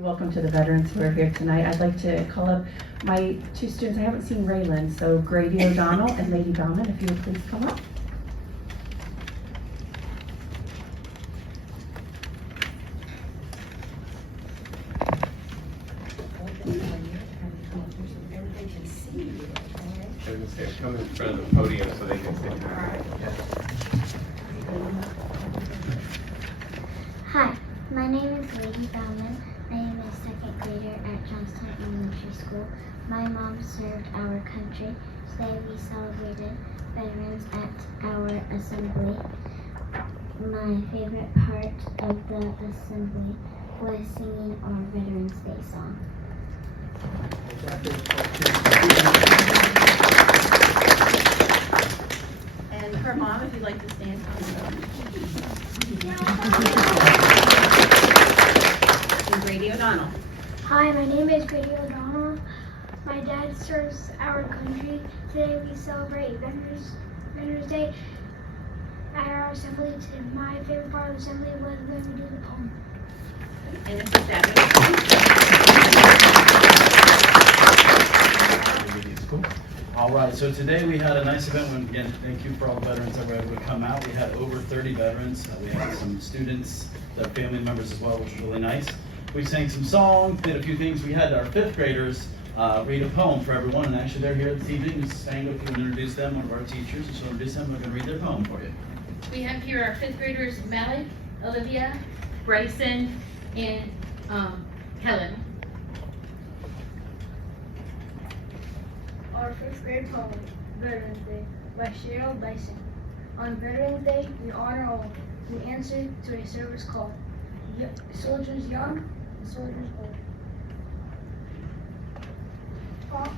Welcome to the veterans who are here tonight. I'd like to call up my two students. I haven't seen Raylan, so Grady O'Donnell and Lady Bauman, if you would please come up. Come in front of the podium so they can see. Hi, my name is Lady Bauman. I am a second grader at Johnstown-Monroe School. My mom served our country. Today we celebrated veterans at our assembly. My favorite part of the assembly was singing our Veterans Day song. And her mom, if you'd like to stand. And Grady O'Donnell. Hi, my name is Grady O'Donnell. My dad serves our country. Today we celebrate Veterans Day at our assembly. My favorite part of the assembly was when we do the poem. And Mr. Savage. All right, so today we had a nice event. Again, thank you for all the veterans that were able to come out. We had over 30 veterans. We had some students, their family members as well, which was really nice. We sang some songs, did a few things. We had our fifth graders read a poem for everyone, and actually they're here this evening. Mrs. Spangler, if you want to introduce them, one of our teachers, and she'll introduce them. We're going to read their poem for you. We have here our fifth graders, Malik, Olivia, Bryson, and Helen. Our fifth grade poem, Veterans Day, by Cheryl Dyson. On Veterans Day, we honor all. We answer to a service call. Soldiers young and soldiers old. Fought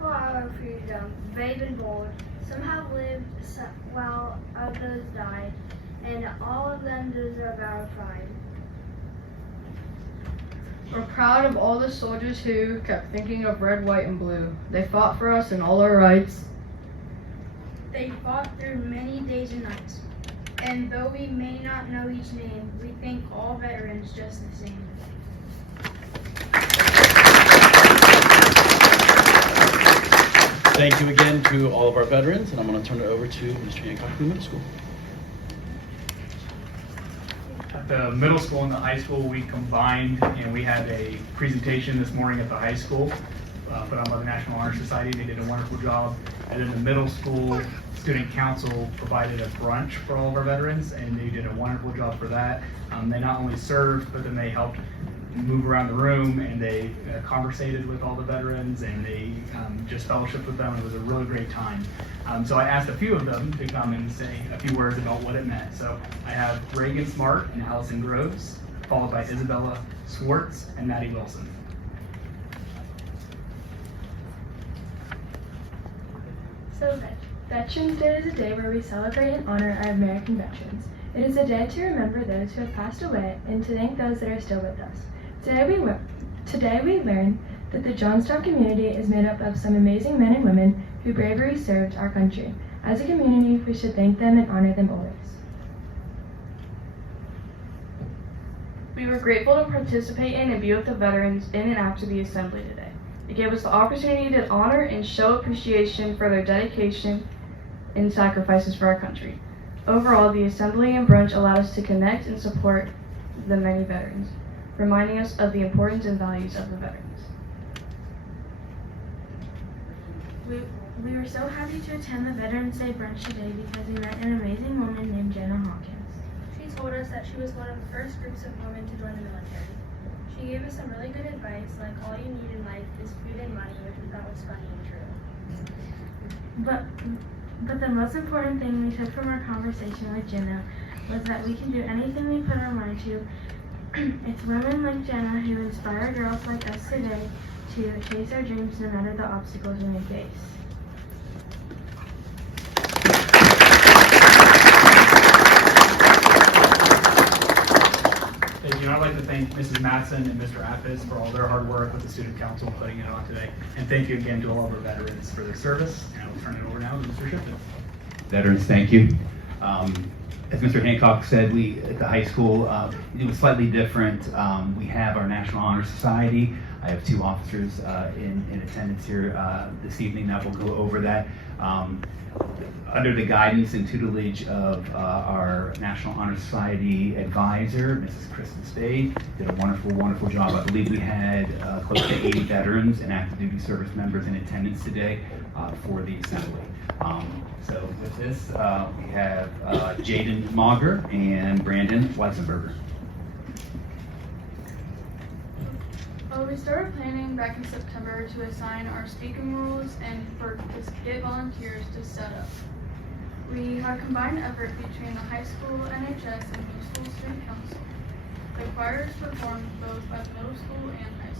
for our freedom, brave and bold. Some have lived while others died, and all of them deserve our pride. We're proud of all the soldiers who kept thinking of red, white, and blue. They fought for us and all our rights. They fought through many days and nights. And though we may not know each name, we thank all veterans just the same. Thank you again to all of our veterans, and I'm going to turn it over to Mr. Hancock from the middle school. At the middle school and the high school, we combined and we had a presentation this morning at the high school put on by the National Honor Society. They did a wonderful job. And then the middle school student council provided a brunch for all of our veterans, and they did a wonderful job for that. They not only served, but then they helped move around the room, and they conversated with all the veterans, and they just fellowshiped with them. It was a really great time. So I asked a few of them to come and say a few words about what it meant. So I have Reagan Smart and Allison Groves, followed by Isabella Swartz and Maddie Wilson. So Veterans Day is a day where we celebrate and honor our American veterans. It is a day to remember those who have passed away and to thank those that are still with us. Today we learn that the Johnstown community is made up of some amazing men and women who bravely served our country. As a community, we should thank them and honor them always. We were grateful to participate in and be with the veterans in and after the assembly today. It gave us the opportunity to honor and show appreciation for their dedication and sacrifices for our country. Overall, the assembly and brunch allowed us to connect and support the many veterans, reminding us of the importance and values of the veterans. We were so happy to attend the Veterans Day brunch today because we met an amazing woman named Jenna Hawkins. She told us that she was one of the first groups of women to join the military. She gave us some really good advice, like all you need in life is food and money, which we thought was funny and true. But the most important thing we took from our conversation with Jenna was that we can do anything we put our mind to. It's women like Jenna who inspire girls like us today to chase our dreams no matter the obstacles we may face. Thank you. I'd like to thank Mrs. Matson and Mr. Appis for all their hard work with the student council putting it on today. And thank you again to all of our veterans for their service. And I'll turn it over now to Mr. Shipton. Veterans, thank you. As Mr. Hancock said, we at the high school, it was slightly different. We have our National Honor Society. I have 2 officers in attendance here this evening that will go over that. Under the guidance and tutelage of our National Honor Society advisor, Mrs. Kristen Spade, did a wonderful, wonderful job. I believe we had close to 80 veterans and active duty service members in attendance today for the assembly. So with this, we have Jaden Mauger and Brandon Weisenberger. We started planning back in September to assign our speaking roles and to get volunteers to set up. We had a combined effort between the high school NHS and middle school student council. The choirs performed both at the middle school and high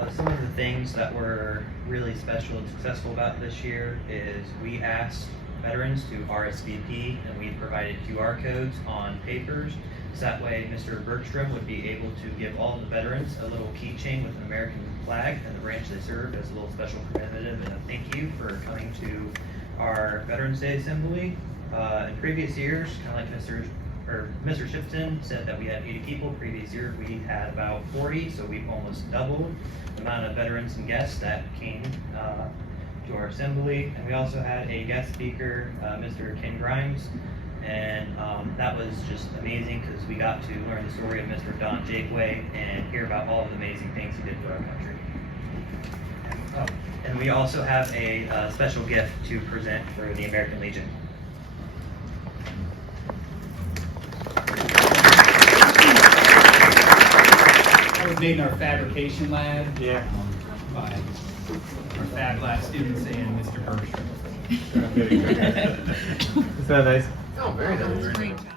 school. Some of the things that were really special and successful about this year is we asked veterans to RSVP, and we provided QR codes on papers. So that way Mr. Bergstrom would be able to give all the veterans a little keychain with an American flag and the branch they serve as a little special commemorative and a thank you for coming to our Veterans Day Assembly. In previous years, kind of like Mr. Shipton said that we had 80 people. Previous year we had about 40, so we've almost doubled the amount of veterans and guests that came to our assembly. And we also had a guest speaker, Mr. Ken Grimes, and that was just amazing because we got to learn the story of Mr. Don Jakeway and hear about all of the amazing things he did for our country. And we also have a special gift to present for the American Legion. That was made in our fabrication lab. Yeah. By our Fab Lab students and Mr. Bergstrom. Is that nice? Oh, very nice. Great job.